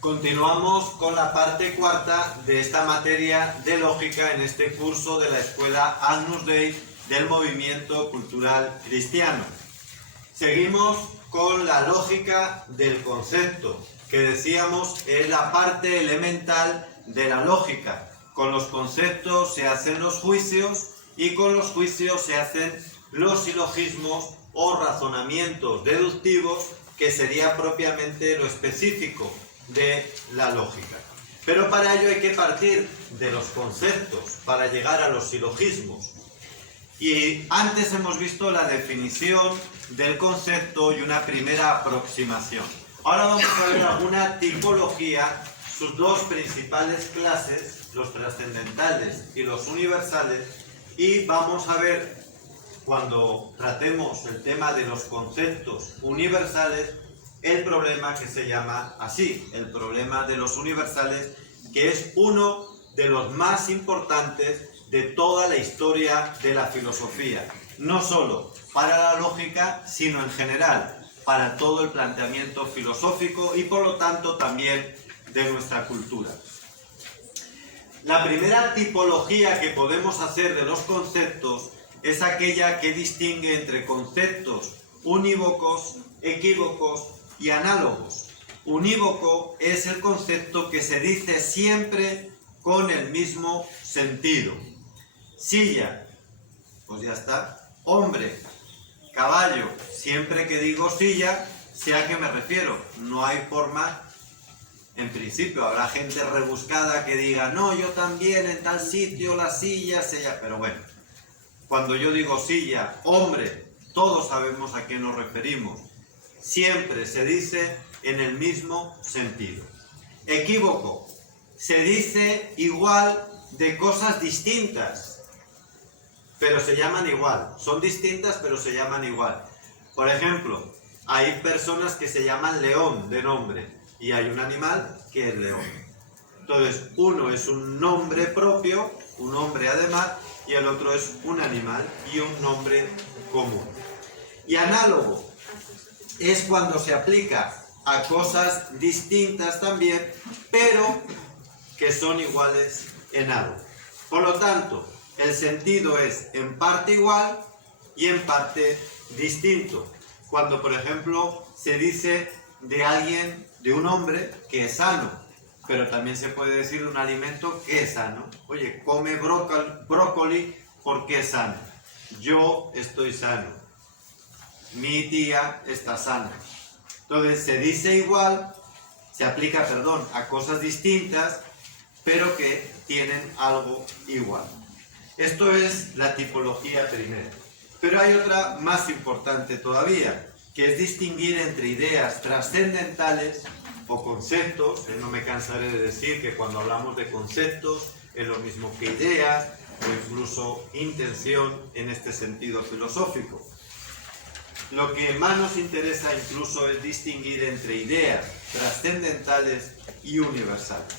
Continuamos con la parte cuarta de esta materia de lógica en este curso de la Escuela Agnus Dei del Movimiento Cultural Cristiano. Seguimos con la lógica del concepto, que decíamos es la parte elemental de la lógica. Con los conceptos se hacen los juicios y con los juicios se hacen los silogismos o razonamientos deductivos, que sería propiamente lo específico de la lógica. Pero para ello hay que partir de los conceptos para llegar a los silogismos. Y antes hemos visto la definición del concepto y una primera aproximación. Ahora vamos a ver alguna tipología, sus dos principales clases, los trascendentales y los universales, y vamos a ver, cuando tratemos el tema de los conceptos universales, el problema que se llama así, el problema de los universales, que es uno de los más importantes de toda la historia de la filosofía, no solo para la lógica, sino en general, para todo el planteamiento filosófico y por lo tanto también de nuestra cultura. La primera tipología que podemos hacer de los conceptos es aquella que distingue entre conceptos unívocos, equívocos y análogos. Unívoco es el concepto que se dice siempre con el mismo sentido. Silla, pues ya está. Hombre, caballo, siempre que digo silla, sé a qué me refiero. No hay forma, en principio, habrá gente rebuscada que diga, no, yo también en tal sitio, la silla, silla, pero bueno. Cuando yo digo silla, hombre, todos sabemos a qué nos referimos. Siempre se dice en el mismo sentido. Equívoco, se dice igual de cosas distintas, pero se llaman igual. Son distintas, pero se llaman igual. Por ejemplo, hay personas que se llaman león de nombre y hay un animal que es león. Entonces, uno es un nombre propio, un nombre además, y el otro es un animal y un nombre común. Y análogo es cuando se aplica a cosas distintas también, pero que son iguales en algo. Por lo tanto, el sentido es en parte igual y en parte distinto. Cuando, por ejemplo, se dice de alguien, de un hombre que es sano, pero también se puede decir de un alimento que es sano. Oye, come brócoli porque es sano. Yo estoy sano. Mi tía está sana. Entonces se dice igual, se aplica, a cosas distintas, pero que tienen algo igual. Esto es la tipología primera. Pero hay otra más importante todavía, que es distinguir entre ideas trascendentales o conceptos. No me cansaré de decir que cuando hablamos de conceptos es lo mismo que ideas o incluso intención en este sentido filosófico. Lo que más nos interesa incluso es distinguir entre ideas trascendentales y universales.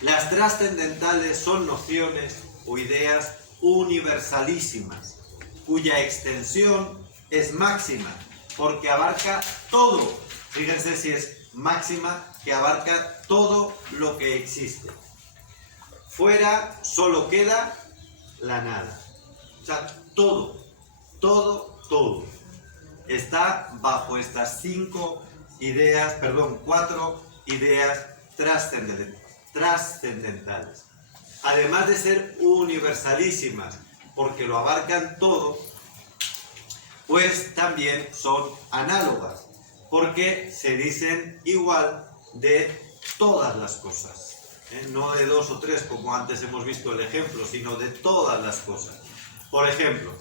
Las trascendentales son nociones o ideas universalísimas, cuya extensión es máxima, porque abarca todo. Fíjense si es máxima, que abarca todo lo que existe. Fuera solo queda la nada. O sea, todo está bajo estas cuatro ideas trascendentales. Además de ser universalísimas, porque lo abarcan todo, pues también son análogas, porque se dicen igual de todas las cosas. No de dos o tres, como antes hemos visto el ejemplo, sino de todas las cosas. Por ejemplo,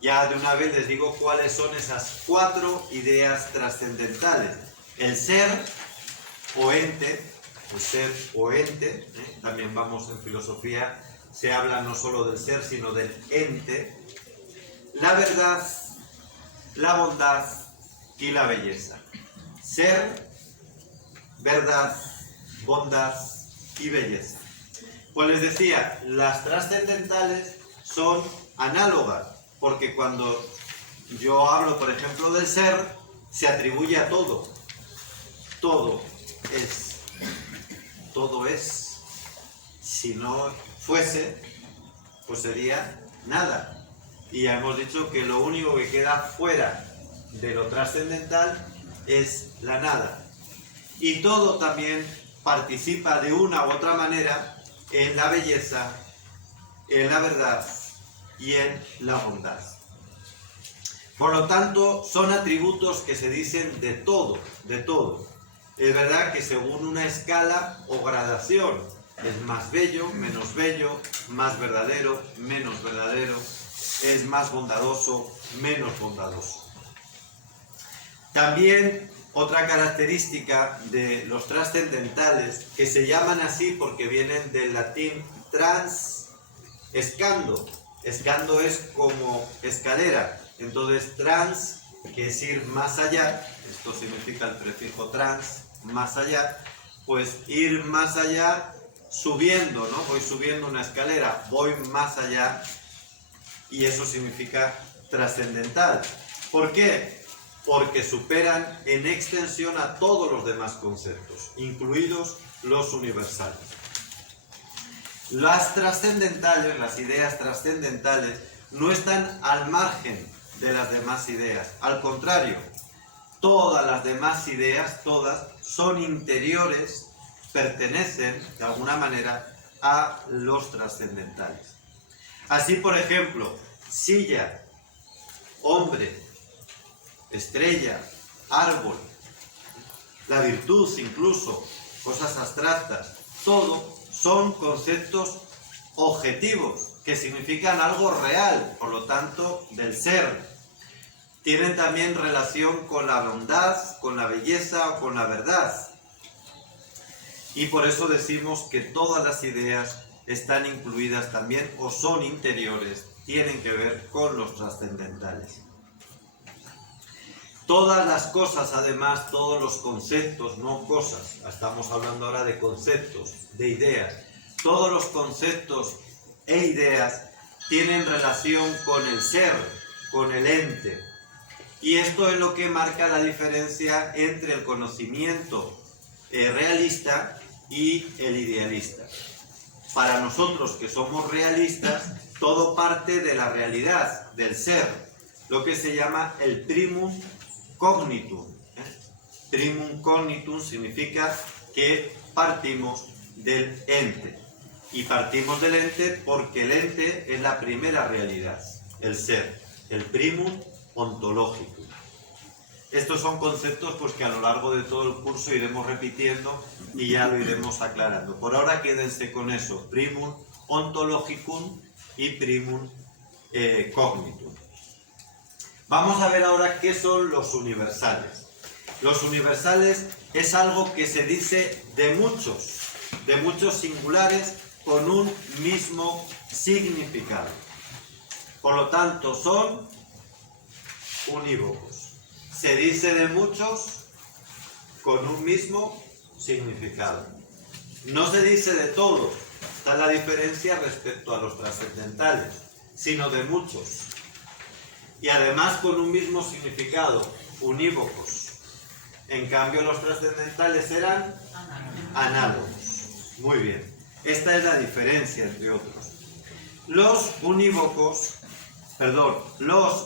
ya de una vez les digo cuáles son esas cuatro ideas trascendentales. El ser o ente, también vamos en filosofía, se habla no solo del ser, sino del ente. La verdad, la bondad y la belleza. Ser, verdad, bondad y belleza. Pues les decía, las trascendentales son análogas, porque cuando yo hablo, por ejemplo, del ser, se atribuye a todo. Todo. es. Todo es. Si no fuese, pues sería nada. Y ya hemos dicho que lo único que queda fuera de lo trascendental es la nada. Y todo también participa de una u otra manera en la belleza, en la verdad y en la bondad. Por lo tanto, son atributos que se dicen de todo, de todo. Es verdad que según una escala o gradación, es más bello, menos bello, más verdadero, menos verdadero, es más bondadoso, menos bondadoso. También otra característica de los trascendentales, que se llaman así porque vienen del latín trans, escando. Escando es como escalera. Entonces trans, que es ir más allá, esto significa el prefijo trans, más allá, pues ir más allá subiendo, ¿no? Voy subiendo una escalera, voy más allá, y eso significa trascendental. ¿Por qué? Porque superan en extensión a todos los demás conceptos, incluidos los universales. Las trascendentales, las ideas trascendentales, no están al margen de las demás ideas. Al contrario, todas las demás ideas, todas, son interiores, pertenecen de alguna manera a los trascendentales. Así, por ejemplo, silla, hombre, estrella, árbol, la virtud incluso, cosas abstractas, todo son conceptos objetivos que significan algo real, por lo tanto, del ser. Tienen también relación con la bondad, con la belleza o con la verdad. Y por eso decimos que todas las ideas están incluidas también o son interiores, tienen que ver con los trascendentales. Todas las cosas, además, todos los conceptos, no cosas, estamos hablando ahora de conceptos, de ideas. Todos los conceptos e ideas tienen relación con el ser, con el ente. Y esto es lo que marca la diferencia entre el conocimiento realista y el idealista. Para nosotros que somos realistas, todo parte de la realidad, del ser, lo que se llama el primum cognitum. Primum cognitum significa que partimos del ente. Y partimos del ente porque el ente es la primera realidad, el ser, el primum ontológico. Estos son conceptos pues, que a lo largo de todo el curso iremos repitiendo y ya lo iremos aclarando. Por ahora quédense con eso, primum ontologicum y primum cognitum. Vamos a ver ahora qué son los universales. Los universales es algo que se dice de muchos singulares con un mismo significado. Por lo tanto, son unívocos. Se dice de muchos con un mismo significado. No se dice de todos, está la diferencia respecto a los trascendentales, sino de muchos. Y además con un mismo significado, unívocos. En cambio, los trascendentales eran análogos. Muy bien. Esta es la diferencia entre otros. Los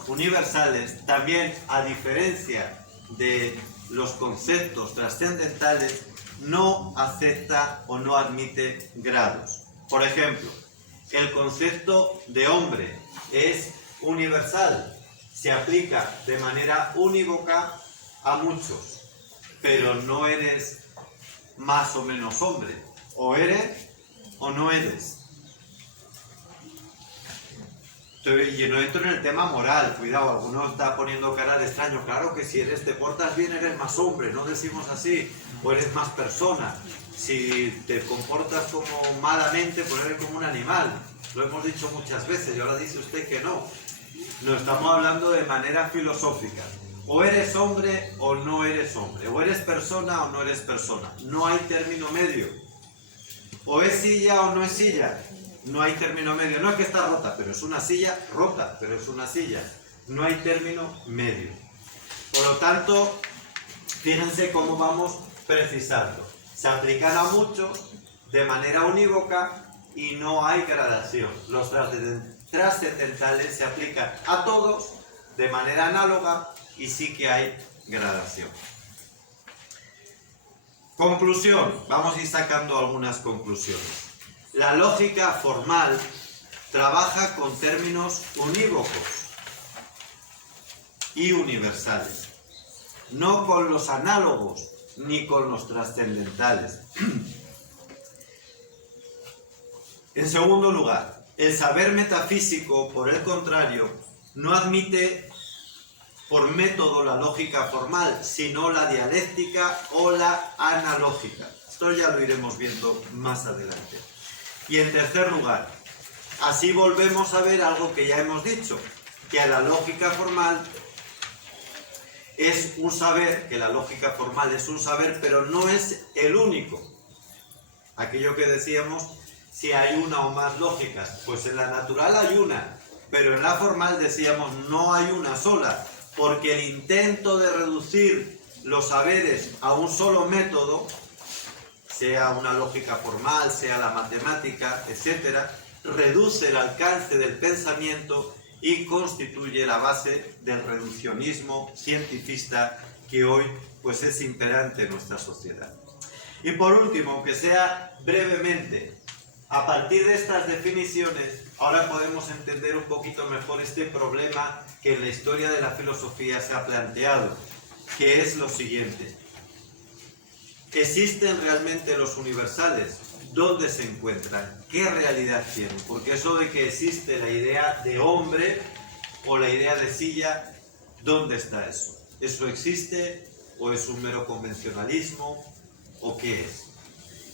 universales, también a diferencia de los conceptos trascendentales, no acepta o no admite grados. Por ejemplo, el concepto de hombre es universal, se aplica de manera unívoca a muchos, pero no eres más o menos hombre, o eres o no eres. Y no entro en el tema moral, cuidado, algunos está poniendo cara de extraño. Claro que si te portas bien eres más hombre, no decimos así, o eres más persona. Si te comportas como malamente, pues eres como un animal. Lo hemos dicho muchas veces y ahora dice usted que no. Lo estamos hablando de manera filosófica. O eres hombre o no eres hombre, o eres persona o no eres persona. No hay término medio. O es silla o no es silla. No hay término medio. No es que está rota, pero es una silla rota, pero es una silla. No hay término medio. Por lo tanto, fíjense cómo vamos precisando. Se aplican a muchos de manera unívoca y no hay gradación. Los trascendentales se aplican a todos de manera análoga y sí que hay gradación. Conclusión. Vamos a ir sacando algunas conclusiones. La lógica formal trabaja con términos unívocos y universales, no con los análogos ni con los trascendentales. En segundo lugar, el saber metafísico, por el contrario, no admite por método la lógica formal, sino la dialéctica o la analógica. Esto ya lo iremos viendo más adelante. Y en tercer lugar, así volvemos a ver algo que ya hemos dicho, que la lógica formal es un saber, pero no es el único. Aquello que decíamos, si hay una o más lógicas, pues en la natural hay una, pero en la formal decíamos no hay una sola, porque el intento de reducir los saberes a un solo método, sea una lógica formal, sea la matemática, etc., reduce el alcance del pensamiento y constituye la base del reduccionismo cientifista que hoy pues es imperante en nuestra sociedad. Y por último, aunque sea brevemente, a partir de estas definiciones, ahora podemos entender un poquito mejor este problema que en la historia de la filosofía se ha planteado, que es lo siguiente. ¿Existen realmente los universales? ¿Dónde se encuentran? ¿Qué realidad tienen? Porque eso de que existe la idea de hombre o la idea de silla, ¿dónde está eso? ¿Eso existe o es un mero convencionalismo o qué es?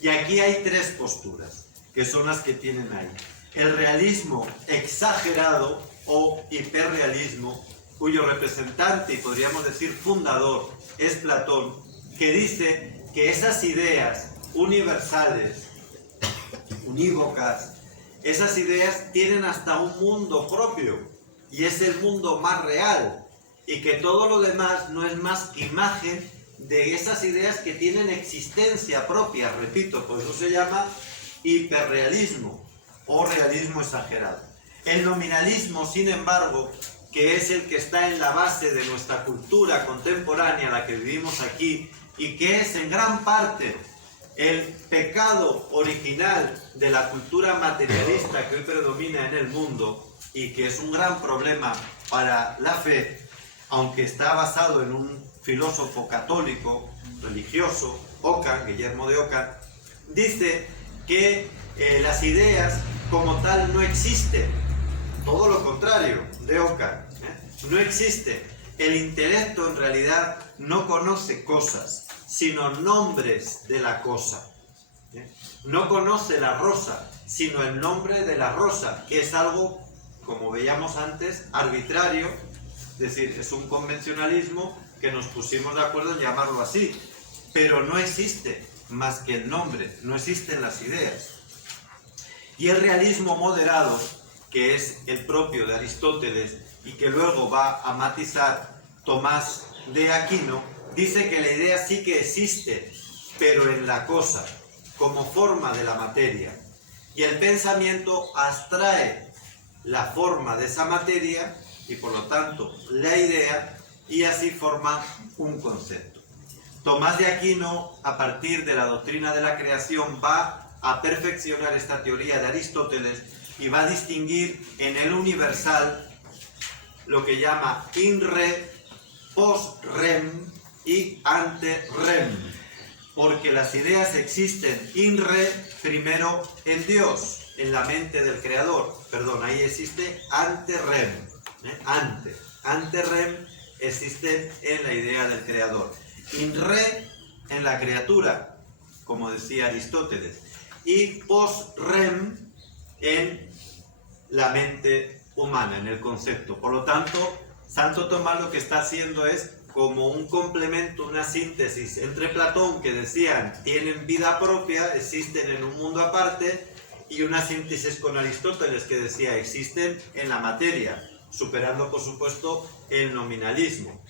Y aquí hay tres posturas, que son las que tienen ahí. El realismo exagerado o hiperrealismo, cuyo representante y podríamos decir fundador es Platón, que dice que esas ideas universales, unívocas, esas ideas tienen hasta un mundo propio y es el mundo más real y que todo lo demás no es más que imagen de esas ideas que tienen existencia propia, repito, por eso se llama hiperrealismo o realismo exagerado. El nominalismo, sin embargo, que es el que está en la base de nuestra cultura contemporánea, la que vivimos aquí, y que es en gran parte el pecado original de la cultura materialista que hoy predomina en el mundo y que es un gran problema para la fe, aunque está basado en un filósofo católico, religioso, Ockham, Guillermo de Ockham, dice que las ideas como tal no existen, todo lo contrario de Ockham, no existe. El intelecto en realidad no conoce cosas, sino nombres de la cosa. No conoce la rosa, sino el nombre de la rosa, que es algo, como veíamos antes, arbitrario, es decir, es un convencionalismo que nos pusimos de acuerdo en llamarlo así, pero no existe más que el nombre, no existen las ideas. Y el realismo moderado, que es el propio de Aristóteles y que luego va a matizar Tomás de Aquino, dice que la idea sí que existe, pero en la cosa, como forma de la materia. Y el pensamiento abstrae la forma de esa materia y por lo tanto la idea y así forma un concepto. Tomás de Aquino, a partir de la doctrina de la creación, va a perfeccionar esta teoría de Aristóteles y va a distinguir en el universal lo que llama in re, post rem y ante rem, porque las ideas existen in re primero en Dios, en la mente del creador, perdón, ahí existe ante rem, ante rem existen en la idea del creador, in re en la criatura, como decía Aristóteles, y post rem en la mente humana, en el concepto. Por lo tanto, Santo Tomás lo que está haciendo es como un complemento, una síntesis entre Platón, que decían tienen vida propia, existen en un mundo aparte, y una síntesis con Aristóteles que decía existen en la materia, superando por supuesto el nominalismo.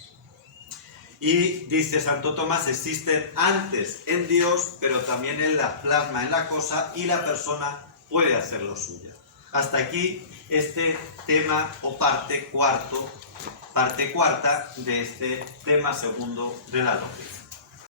Y dice Santo Tomás, existen antes en Dios, pero también en la plasma, en la cosa, y la persona puede hacerlo suya. Hasta aquí este tema o parte cuarta de este tema segundo de la lógica.